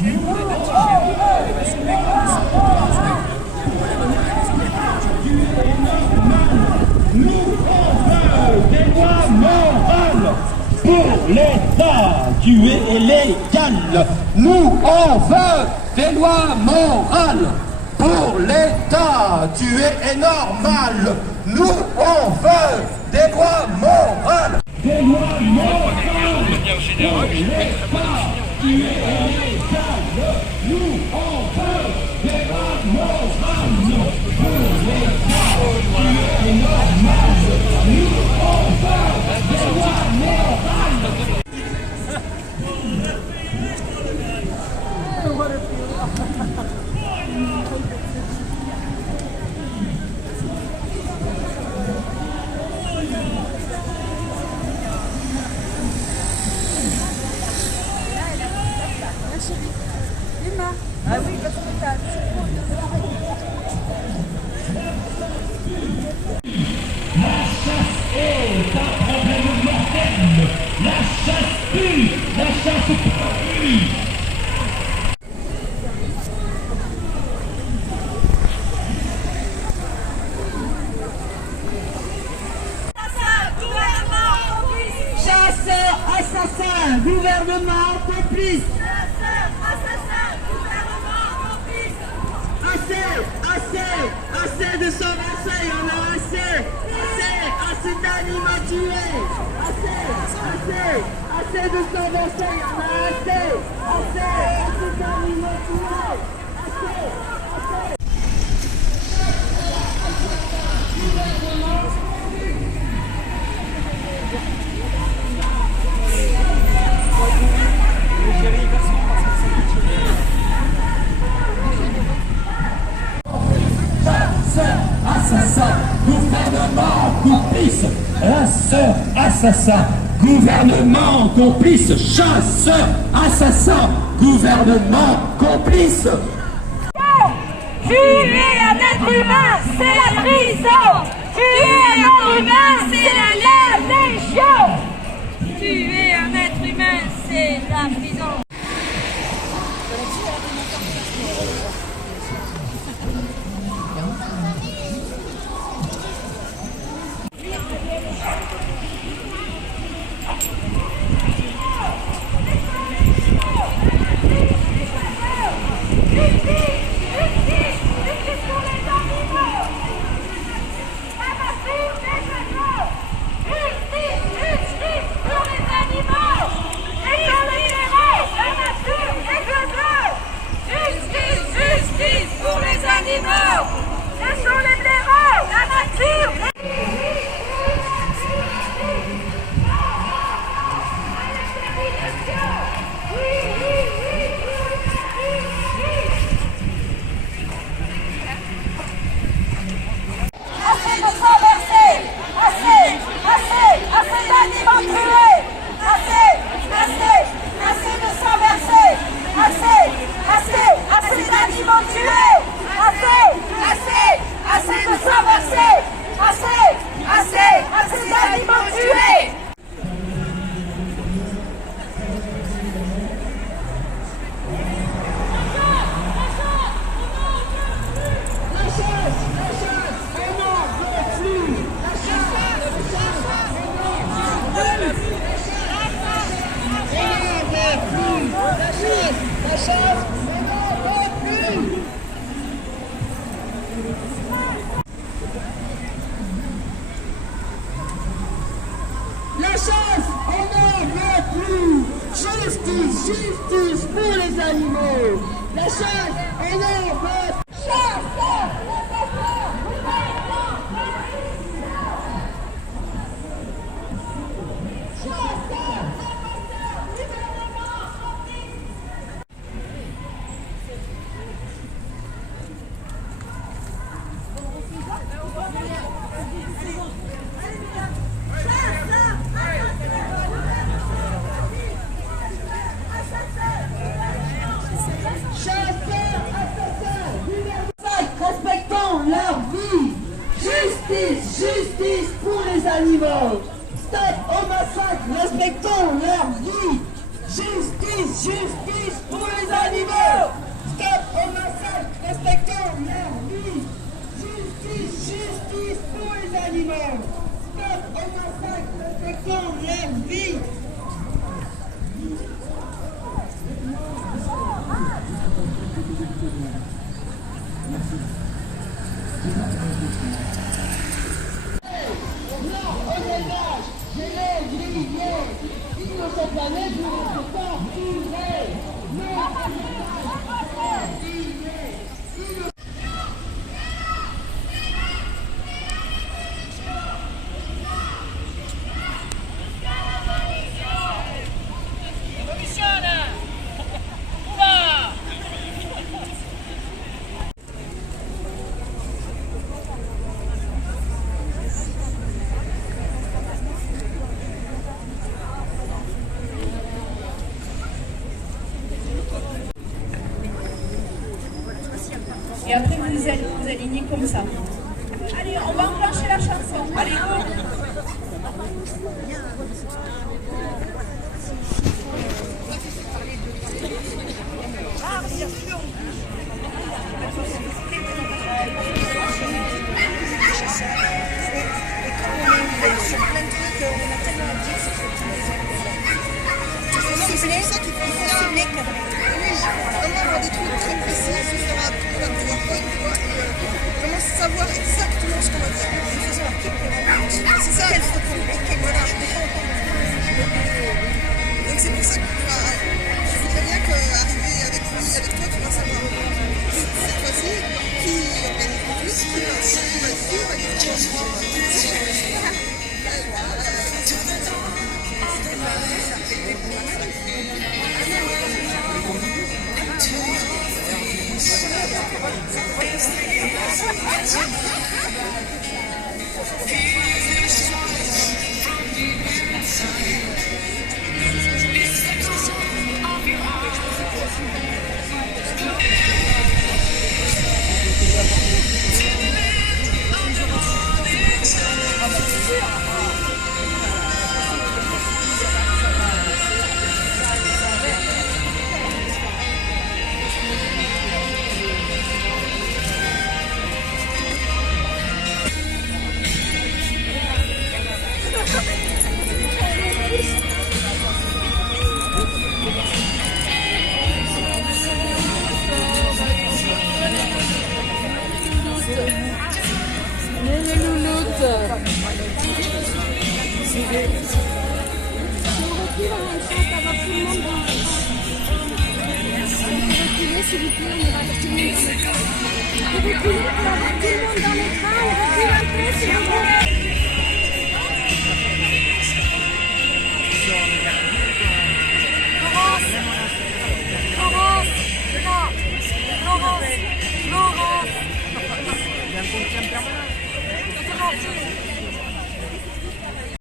Des lois morales pour l'État, tuer est légal. Nous on veut des lois morales pour l'État, tuer est normal. Nous on veut des lois morales. Des lois morales pour l'État, tuer est légal. Nous on veut des lois morales pour l'État, tuer est normal. Nous on veut des lois morales. Ah oui, parce que t'as... La chasse est un problème mortel. La chasse pue, la chasse pue. Chasseurs, assassins, gouvernement complice. Assez de s'enverser, il y en a assez d'animaux tués, assez de s'enverser, il y en a assez d'animaux tués, assez. Assassin, gouvernement complice, chasseur, assassin, gouvernement complice, chasseur, assassin, gouvernement complice. Tuer un être humain, c'est la prison. Tuer un être humain, c'est la légion. Tuer un être humain, c'est la prison. Laissons les blaireaux, la nature. Assez de sang versé, assez d'animaux tués, assez de sang versé, assez d'animaux tués, assez de sang versé, assez d'animaux tués. La chasse, on n'en veut plus. Justice pour les animaux. La chasse, on n'en veut plus. Respectons leur vie. Justice pour les animaux. Stop au massacre, respectons leur vie. Justice pour les animaux. Stop au massacre, défendre la vie. Non au élevage, j'élève les milliers. Innocent planète, nous ne sommes pas tués. Non au élevage. Et après, vous alignez comme ça. Allez, on va enclencher la chanson. Allez, go! C'est ça qu'il faut faire. Oui, vraiment avoir des trucs très précis, se faire un PowerPoint, tu vois, et vraiment savoir exactement ce qu'on va dire. C'est ça, il faut communiquer. Voilà, je comprends pas. Donc c'est pour ça que je voudrais bien qu'arriver avec lui, avec toi, tu vas savoir cette fois-ci qui organise le plus, qui va S'il vous plaît, on ira avec tout le monde. Reculez pour avoir tout le monde dans les trains, on recule un peu, s'il vous plaît. Laurence,